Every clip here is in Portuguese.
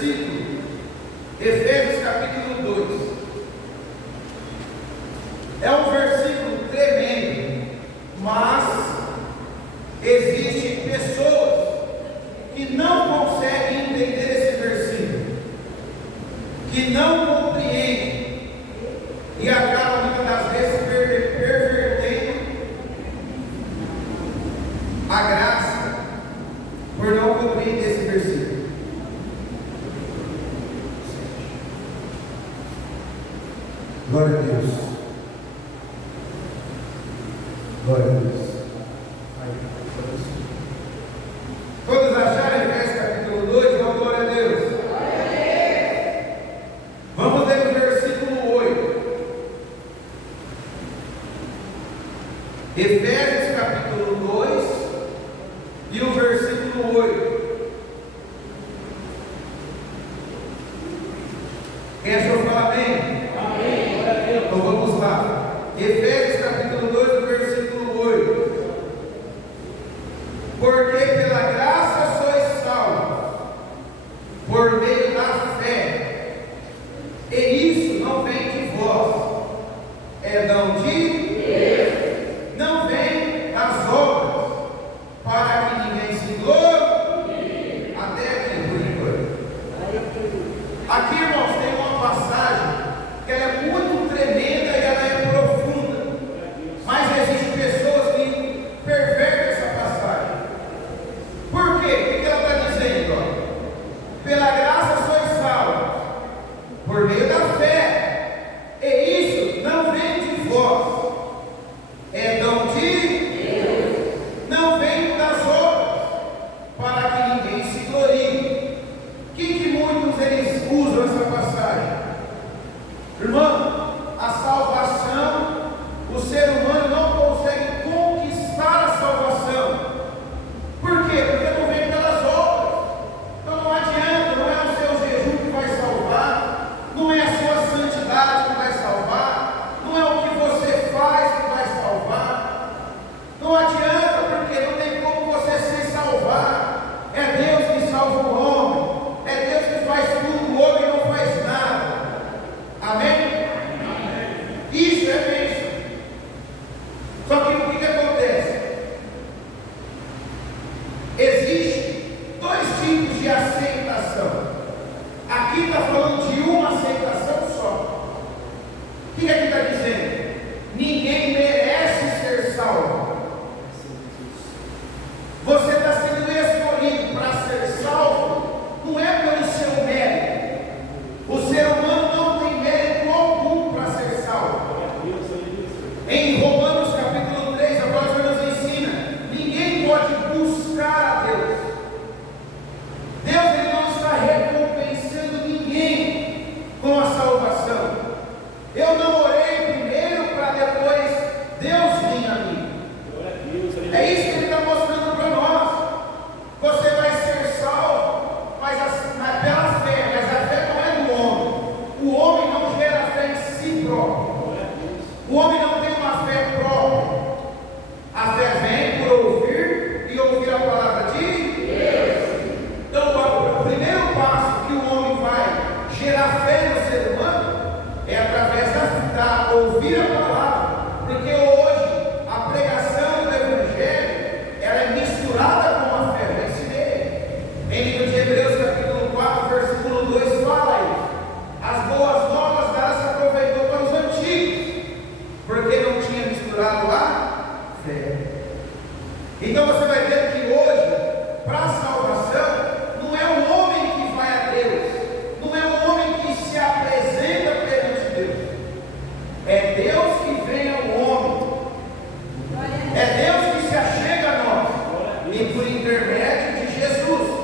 versículo, Efésios capítulo 2. É um versículo tremendo, mas existem pessoas que não conseguem entender esse versículo, que não compreendem e acabam muitas das vezes pervertendo a graça por não compreender esse versículo. Glória a Deus. Glória a Deus. Todos acharam Efésios capítulo 2? Então, glória a Deus. Vamos ler o versículo 8. Efésios capítulo 2 e o versículo 8. Quem achou falar bem? Amém. Então vamos lá. Efésios capítulo 2, o versículo 8. Porque pela graça sois salvos, por meio da fé, e isso não vem de vós, é dom de Deus, não vem das obras, para que ninguém se glorie. Até aqui, por enquanto. Aqui, irmãos, tem uma passagem que ela é muito tremenda e ela é profunda, mas existem pessoas que pervertem essa passagem. Por quê? O que ela está dizendo? Ó? Pela graça sois salvos, por meio da fé, e isso não vem de vós, é dom de Deus, não vem das obras, para que ninguém se glorie. O que muitos eles usam essa passagem? Irmão, a salvação, o ser humano não consegue conquistar a salvação. Por quê? Porque não vem pelas obras. Então não adianta, não é o seu jejum que vai salvar, não é a sua santidade que vai salvar, não é o que você faz que vai salvar. Não adianta, porque não tem como você se salvar. É Deus que salva o homem, é Deus que faz tudo, o homem não faz nada. Amém? Isso é bênção. Só que o que acontece? Existem dois tipos de aceitação. Aqui está falando de uma aceitação só. O que aqui está dizendo? Ninguém merece ser salvo. Você está sendo escolhido para ser salvo, não é pelo seu mérito. O ser humano não tem mérito algum para ser salvo. Em Romanos capítulo 3, a palavra nos ensina: ninguém pode buscar a Deus. Deus ele não está recompensando ninguém com a salvação. Eu não orei primeiro para depois Deus vir a mim. É isso que ele está mostrando para nós. Você vai ser salvo, mas pela fé, mas a fé não é do homem. O homem não gera fé em si próprio. O homem não tem uma fé própria. A fé vem por ouvir e ouvir a palavra de Deus. Então, o primeiro passo que o homem vai gerar fé no ser humano é através da ouvir a palavra. Porque hoje a pregação do Evangelho ela é misturada com a fé. Eu ensinei. Em livro de Hebreus capítulo 4, versículo 2 fala isso. As boas novas delas se aproveitou para os antigos, porque não tinha misturado a fé. Então você vai ver que hoje, para a salvação, não é o homem que vai a Deus, não é o homem que se apresenta perante Deus, é Deus que vem ao homem, é Deus que se achega a nós, e por intermédio de Jesus.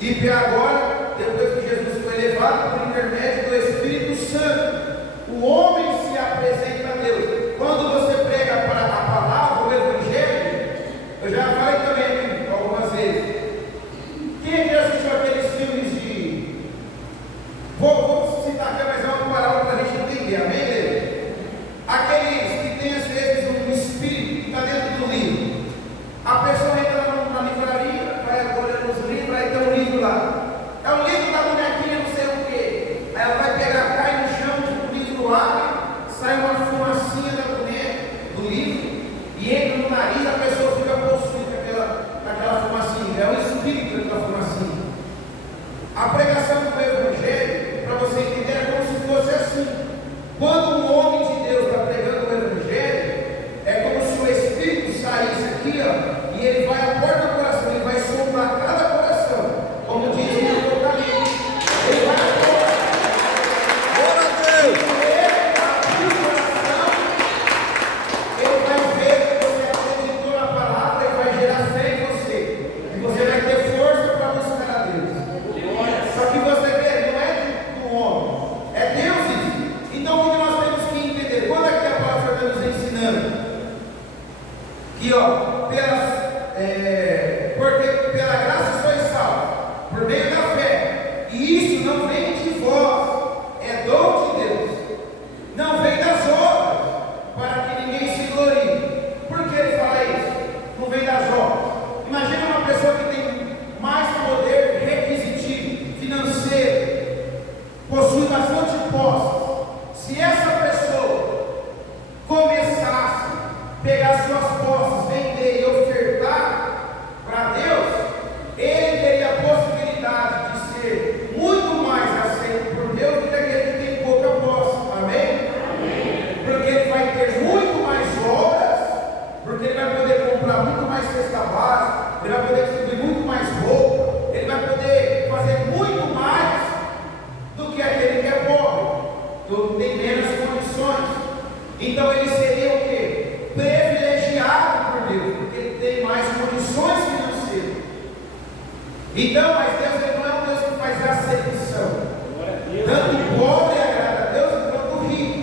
E agora, depois que Jesus foi levado por intermédio do Espírito Santo, o homem se apresenta a Deus. Quando você prega para a palavra, o Evangelho, eu já falei também aqui algumas vezes. Quem é que já assistiu aqueles filmes de... Vou citar aqui, mas é uma parábola para a gente entender, amém, Deus? Aqueles que tem às vezes um espírito que está dentro do livro. A pessoa entra na livraria, vai olhando os livros, aí tem um livro lá. Então, mas Deus ele não é um Deus que faz acepção. Tanto o pobre agrada a Deus quanto o rico.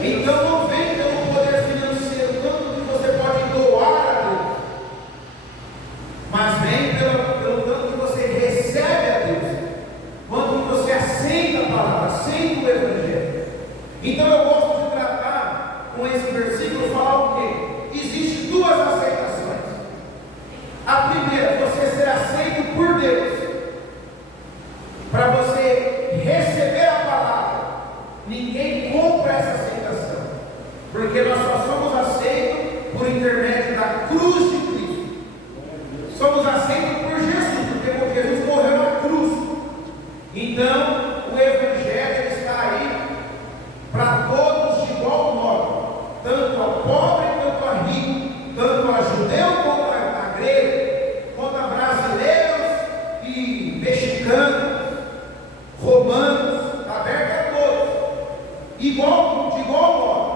Então não vem pelo poder financeiro, tanto que você pode doar a Deus, mas vem pelo tanto que você recebe a Deus, quando você aceita a palavra, aceita o Evangelho. Então eu gosto de tratar com esse versículo, falar o quê? Existem duas aceitações. A primeira, você ser aceito por Deus, para você receber a palavra. Ninguém compra essa aceitação, porque nós só somos aceitos por intermédio da cruz de Cristo. Somos aceitos por Jesus, porque Jesus morreu na cruz. Então o Evangelho está aí para todos de igual modo, tanto ao pobre quanto ao rico, tanto a judeu quanto a grego, quanto a brasileiros e mexicanos, romanos, aberto a todos, de igual modo,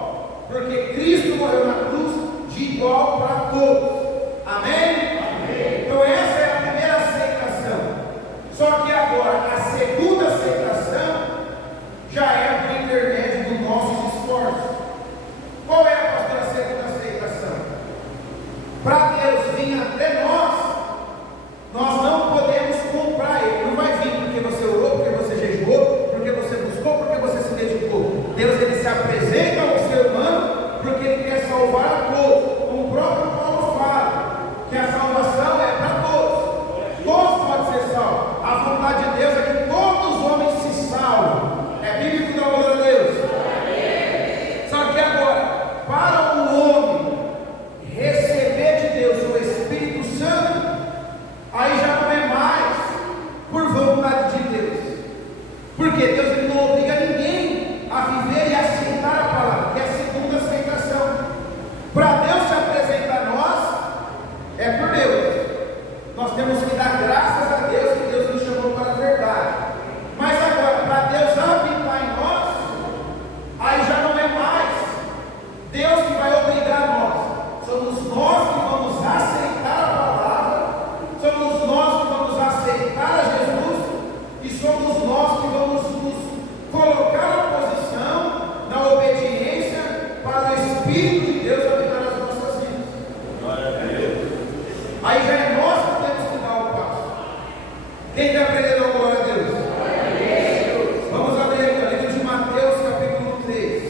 porque Cristo morreu na cruz de igual para todos. Amém? Amém? Então essa é a primeira aceitação. Só que agora a segunda aceitação já é por intermédio dos nossos esforços. Qual é, pastor, a segunda aceitação? Para Deus vir até nós não podemos comprar Ele. Não vai vir porque você orou, porque você jejuou, porque você buscou, porque você se dedicou. Deus ele se apresenta ao ser humano porque Ele quer salvar a todos. Como o próprio Paulo fala, que a salvação é para todos. Todos podem ser salvos. A vontade de Deus é que todos os homens se salvem. É bíblico, não, glória a Deus. Só que agora, para o homem receber de Deus o Espírito Santo, aí já não é mais por vontade de Deus, porque Deus ele não obriga ninguém a viver e aceitar a palavra, que é a segunda aceitação. Para Deus se apresentar a nós, é por Deus. Nós temos que dar graças a Deus que Deus nos chamou para a verdade. Mas agora, para Deus habitar em nós, aí já não é mais Deus que vai obrigar nós. Somos nós que vamos aceitar a palavra, somos nós que vamos aceitar a Jesus, e somos nós que vamos nos colocar na posição, na obediência, para o Espírito de Deus habitar as nossas vidas. Aí já é nós que temos que dar o passo. Quem quer aprender a glória a Deus? Vamos abrir aqui o livro de Mateus, capítulo 3.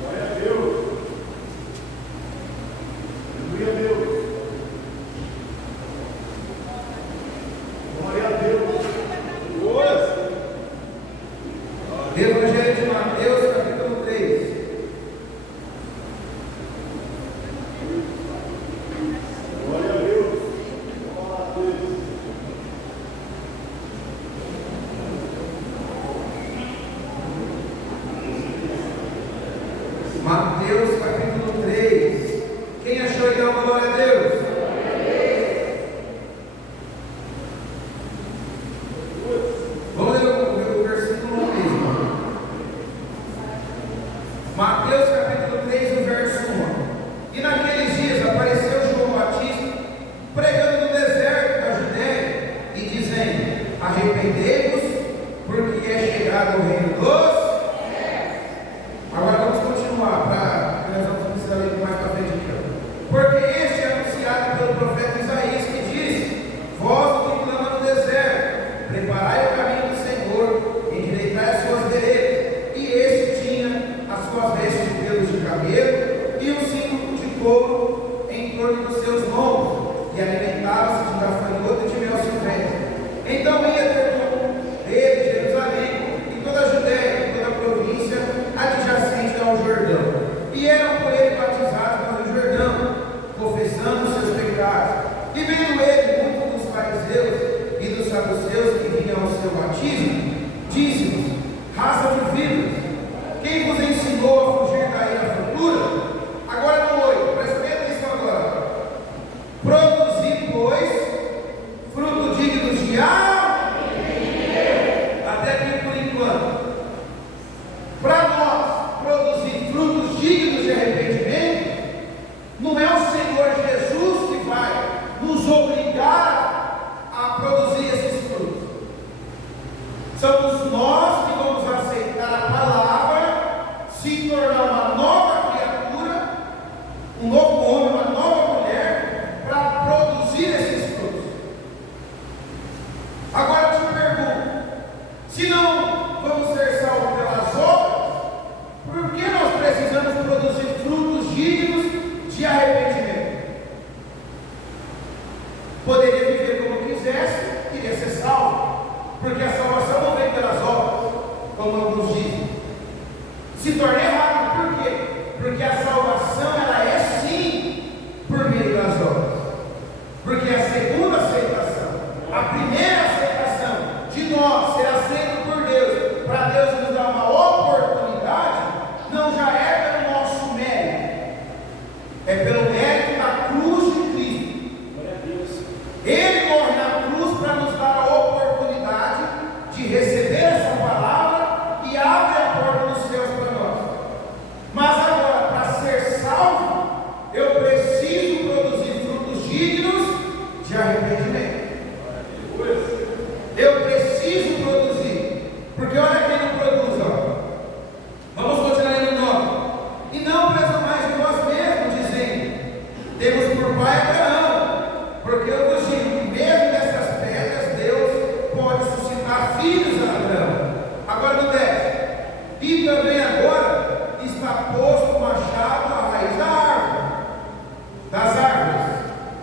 Glória a Deus. Aleluia a Deus. Glória a Deus. Evangelho de Mateus, capítulo 3. Glória a Deus. Glória a Deus. Mateus, capítulo 3. Quem achou então? Glória a Deus. Vamos ler o versículo 1 mesmo. Mateus capítulo 3, o verso 1. E naqueles dias apareceu João Batista, pregando no deserto da Judéia, e dizendo: arrependei-vos, porque é chegado o reino dos... Agora vamos continuar, nós vamos precisar ler mais para frente aqui. Porque este é anunciado pelo profeta Isaías, que diz: vós o que clama no deserto, preparai o caminho do Senhor, endireitai as suas veredas. E este tinha as suas vestes de pelos de camelo e um cinto de couro em torno dos seus lombos, e alimentava-se de gafanhoto e de mel silvestre. Então ia poderia viver como quisesse, iria ser salvo, porque a salvação não vem pelas obras, como alguns dizem. Se torna errado, por quê? Porque a salvação, ela é sim por meio das obras, porque a segunda aceitação, a primeira aceitação de nós ser aceito por Deus, para Deus nos dar uma oportunidade, não já é pelo nosso mérito, é pelo mérito da cruz de Cristo. Ele morre na cruz para nos dar a oportunidade de receber essa palavra e abre a porta dos céus para nós. Mas agora, para ser salvo, eu preciso produzir frutos dignos de arrependimento. Eu preciso produzir, porque olha quem não produz, ó. Vamos continuar aí no 9. E não presumais de vós mesmos, dizendo: temos por pai Abraão, porque eu vos digo que mesmo dessas pedras Deus pode suscitar filhos a Abraão. Agora no 10. E também agora está posto o machado à raiz da árvore, das árvores.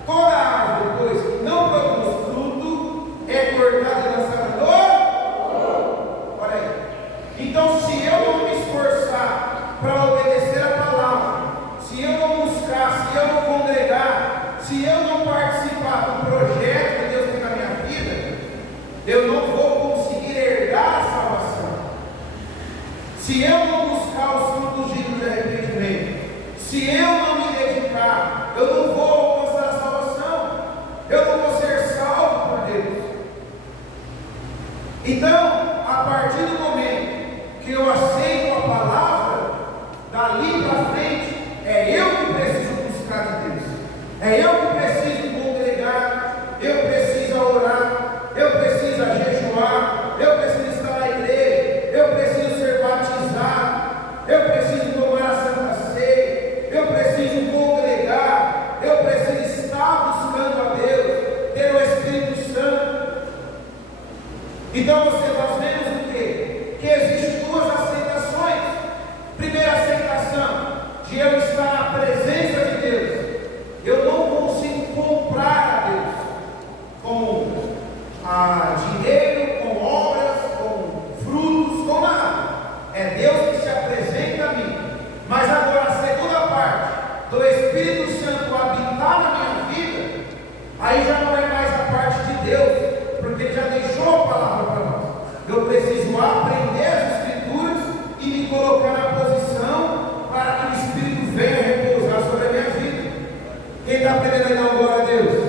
Toda árvore, pois, que não produz fruto, é cortada e lançada no fogo. Olha aí. Então, se eu não me esforçar para obedecer a palavra, se eu não buscar, se eu não congregar, se eu não participar do projeto que Deus tem na minha vida, eu não vou conseguir herdar a salvação. Se eu não buscar os frutos dignos de arrependimento, se eu não me dedicar, eu não vou alcançar a salvação, eu não vou ser salvo por Deus. Então, a partir do momento que eu aceito a palavra, dali para frente, é eu que preciso buscar de Deus, é eu que preciso congregar, eu preciso orar, eu preciso jejuar, eu preciso estar na igreja, eu preciso ser batizado, eu preciso tomar a Santa Ceia, eu preciso congregar, eu preciso estar buscando a Deus, ter o Espírito Santo. Então nós vemos o quê? Que existem duas aceitações. Primeira aceitação, de eu estar na presença de Deus. Eu não consigo comprar a Deus com dinheiro, com obras, com frutos, com nada. É Deus que se apresenta a mim. Mas agora a segunda parte, do Espírito Santo habitar na minha vida, aí já não é mais a parte de Deus, porque Ele já deixou a palavra para nós. Eu preciso aprender as Escrituras e me colocar na posição para que o Espírito venha repousar sobre a minha vida. Quem está aprendendo aí, não, glória a Deus?